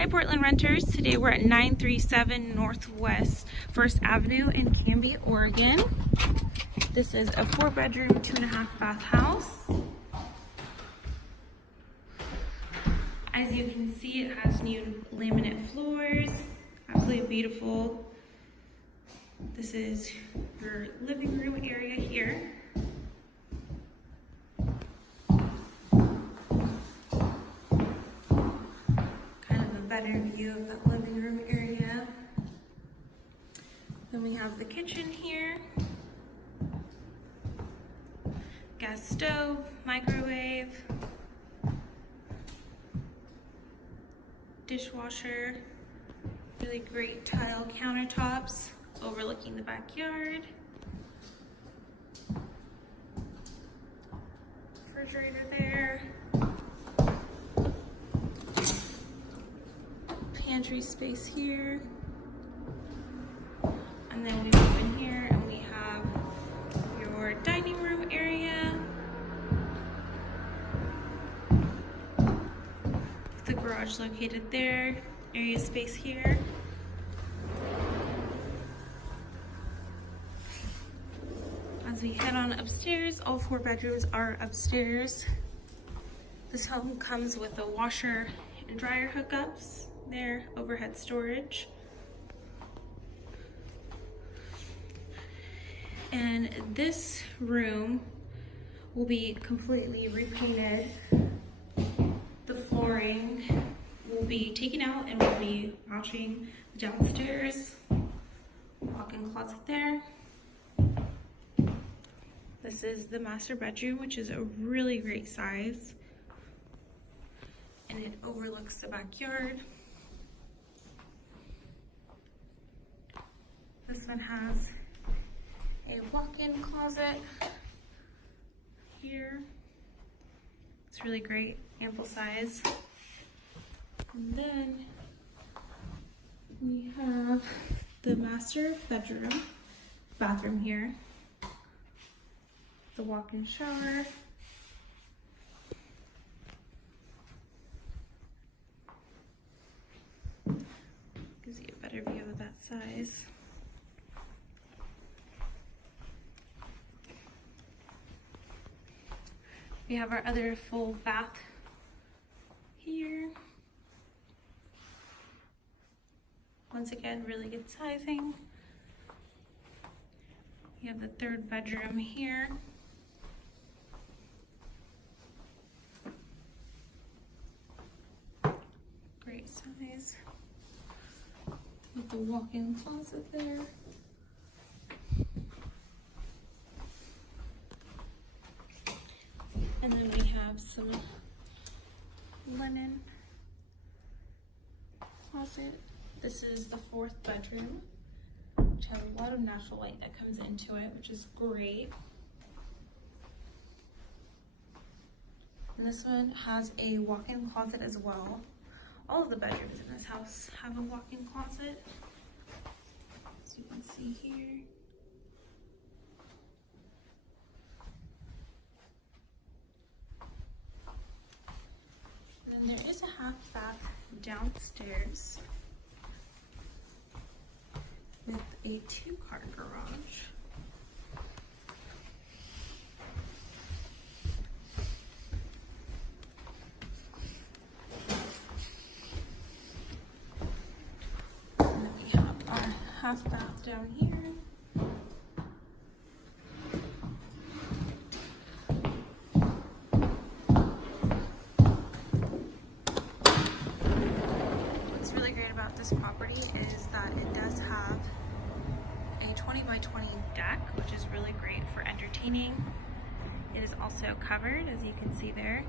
Hi Portland renters, today we're at 937 Northwest 1st Avenue in Canby, Oregon. This is a 4-bedroom, 2.5 bath house. As you can see, it has new laminate floors, absolutely beautiful. This is your living room area here. Better view of that living room area. Then we have the kitchen here. Gas stove, microwave, dishwasher, really great tile countertops overlooking the backyard. Refrigerator there. Pantry space here, and then we move in here and we have your dining room area, the garage located there, area space here. As we head on upstairs, all 4 bedrooms are upstairs. This home comes with a washer and dryer hookups. There, overhead storage. And this room will be completely repainted. The flooring will be taken out and we'll be matching the downstairs. Walk-in closet there. This is the master bedroom, which is a really great size. And it overlooks the backyard. This one has a walk-in closet here. It's really great, ample size. And then we have the master bathroom here. The walk-in shower. Gives you a better view of that size. We have our other full bath here. Once again, really good sizing. We have the 3rd bedroom here. Great size. With the walk-in closet there. And then we have some linen closet. This is the 4th bedroom, which has a lot of natural light that comes into it, which is great. And this one has a walk-in closet as well. All of the bedrooms in this house have a walk-in closet, as you can see here. And there is a half bath downstairs with a 2-car garage. And then we have our half bath down here. This property is that it does have a 20 by 20 deck, which is really great for entertaining. It is also covered, as you can see there.